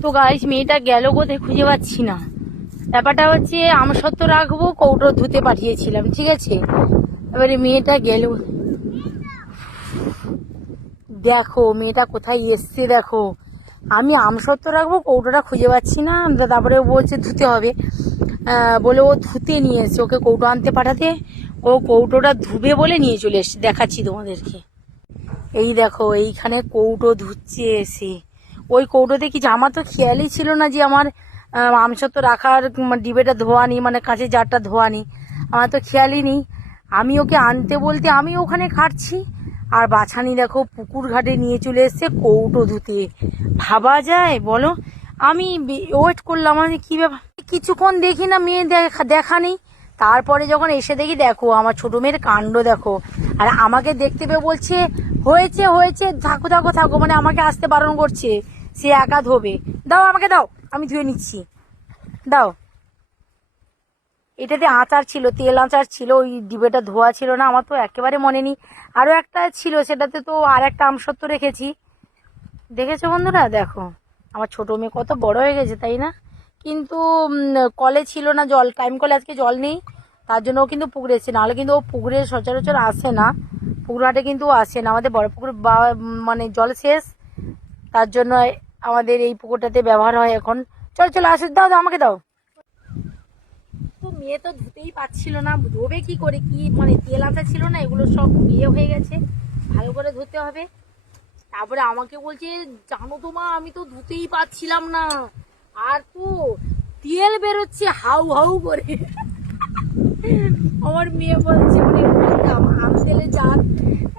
তো গাইস মেয়েটা গেল কোথায় খুঁজে পাচ্ছি না। ব্যাপারটা হচ্ছে আমসত্ত্ব রাখবো, কৌটো ধুতে পাঠিয়েছিলাম, ঠিক আছে। এবারে মেয়েটা গেল, দেখো মেয়েটা কোথায় এসছে দেখো। আমি আমসত্ত্ব রাখবো, কৌটোটা খুঁজে পাচ্ছি না। তারপরে বলছে ধুতে হবে, বলে ও ধুতে নিয়ে এসছে, ওকে কৌটো আনতে পাঠাতে। ও কৌটোটা ধুবে বলে নিয়ে চলে এসছে, দেখাচ্ছি তোমাদেরকে। এই দেখো এইখানে কৌটো ধুচ্ছে এসে। ওই কৌটোতে কিছু, আমার তো খেয়ালই ছিল না যে আমার আমসত্ত্ব রাখার ডিবেটা ধোয়া নি, মানে কাঁচের জারটা ধোয়া নি, আমার তো খেয়ালই নেই। আমি ওকে আনতে বলতে আমি ওখানে খাটছি, আর বাছানি দেখো পুকুর ঘাটে নিয়ে চলে এসছে কৌটো ধুতে। ভাবা যায় বলো? আমি ওয়েট করলাম, আমি কি ব্যাপার, কিছুক্ষণ দেখি না মেয়ে দেখা নেই। তারপরে যখন এসে দেখি, দেখো আমার ছোট মেয়ের কাণ্ড দেখো। আর আমাকে দেখতে পেয়ে বলছে হয়েছে হয়েছে, থাকো থাকো থাকো, মানে আমাকে আসতে বারণ করছে। সে একা ধোবে, দাও আমাকে দাও, আমি ধুয়ে নিচ্ছি, দাও। এটাতে আচার ছিল, তেল আচার ছিল, ওই ডিবেটা ধোয়া ছিল না, আমার তো একেবারে মনে নেই। আরো একটা ছিল, সেটাতে তো আর একটা আমসত্ত্ব রেখেছি। দেখেছো বন্ধুরা, দেখো আমার ছোট মেয়ে কত বড় হয়ে গেছে, তাই না? কিন্তু কলে ছিল না জল, টাইম কলে আজকে জল নেই, তার জন্য ও কিন্তু পুকুরে এসছে, নাহলে কিন্তু ও পুকুরে সচরাচর আসে না। পুকুর হাটে কিন্তু আসে না, আমাদের বড় পুকুর মানে জল শেষ, তার জন্য আমাদের এই পুকুরটাতে ব্যবহার হয় এখন। চল চলো আসো, দাও দাও আমাকে দাও। তো মেয়ে তো ধুতেই পারছিল না, ধোবে কি করে, কি মানে তেল আটা ছিল না, এগুলো সব ইয়ে হয়ে গেছে, ভালো করে ধুতে হবে। তারপরে আমাকে বলছে জানো তো মা, আমি তো ধুতেই পারছিলাম না, আর তো তেল বেরোচ্ছে হাউ হাউ করে। আমার মেয়ে বলছে মানে আম তেলে চাপ,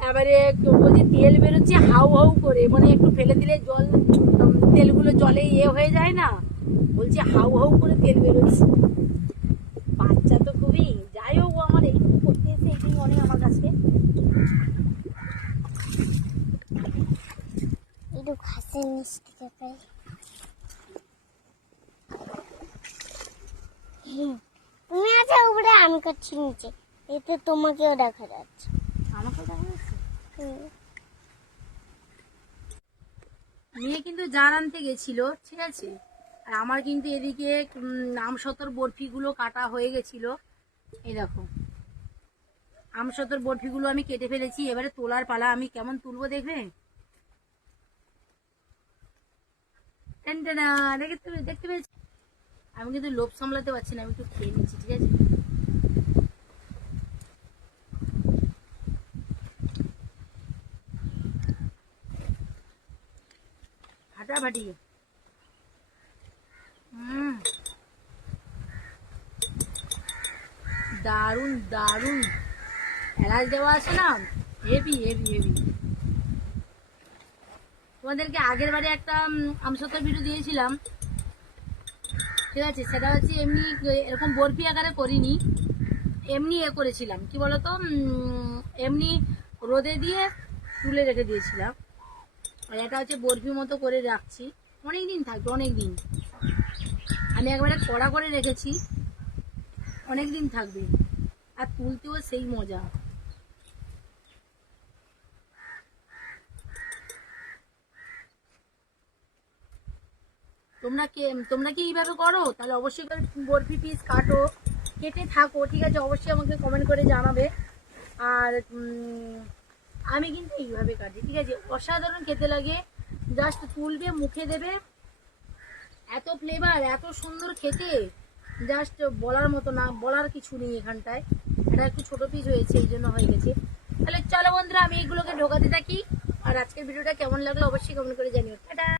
এবারে বলছে তেল বেরোচ্ছে হাউ হাউ করে, মানে একটু ফেলে দিলে জল, তেলগুলো জলে ইয়ে হয়ে যায় না, বলছে হাউ হাউ করে তেল বেরোচ্ছে। বাচ্চা তো খুবই, যাই হোক আমার এইটুকু করতে এসে এইটুকু অনেক আমার কাছে। একটু ঘাসের নিচে পাই। তুমি আছো উপরে, আমি করছি নিচে, এতে তোমাকেও দেখা যাচ্ছে। আমাকে দেখা যাচ্ছে। মেয়ে কিন্তু জার আনতে গেছিল, ঠিক আছে। আর আমার কিন্তু এদিকে আমসত্ত্বর বরফিগুলো কাটা হয়ে গেছিল। এই দেখো আমসত্ত্বর বরফিগুলো আমি কেটে ফেলেছি, এবারে তোলার পালা। আমি কেমন তুলবো দেখবে। দেখতে পেয়েছি। আমি কিন্তু লোভ সামলাতে পারছি না, আমি একটু খেয়ে নিচ্ছি, ঠিক আছে। ফাটাফাটি। দারুন দারুন, এলাচ দেওয়া আছে না, হেভি হেভি হেভি। তোমাদেরকে আগের বারে একটা আমসত্ত্বর ভিডিও দিয়েছিলাম, ঠিক আছে। সেটা হচ্ছে এমনি এরকম বরফি আকারে করিনি, এমনি এ করেছিলাম, কি বলতো, এমনি রোদে দিয়ে তুলে রেখে দিয়েছিলাম। আর এটা হচ্ছে বরফি মতো করে রাখছি, অনেক দিন থাকবে, অনেক দিন। আমি একবারে কড়া করে রেখেছি, অনেক দিন থাকবে, আর তুলতেও সেই মজা। তোমরা কি এইভাবে করো? তাহলে অবশ্যই করে বরফি পিস কাটো, কেটে থাকো, ঠিক আছে। অবশ্যই আমাকে কমেন্ট করে জানাবে। আর আমি কিন্তু এইভাবে কাটি, ঠিক আছে। অসাধারণ খেতে লাগে, জাস্ট তুলবে মুখে দেবে, এত ফ্লেভার, এত সুন্দর খেতে, জাস্ট বলার মতো না, বলার কিছু নেই এখানটায়। এটা একটু ছোট পিস হয়েছে, এই জন্য হয়ে গেছে। তাহলে চলো বন্ধুরা, আমি এইগুলোকে ঢোকাতে থাকি। আর আজকের ভিডিওটা কেমন লাগলো অবশ্যই কমেন্ট করে জানিও। টাটা।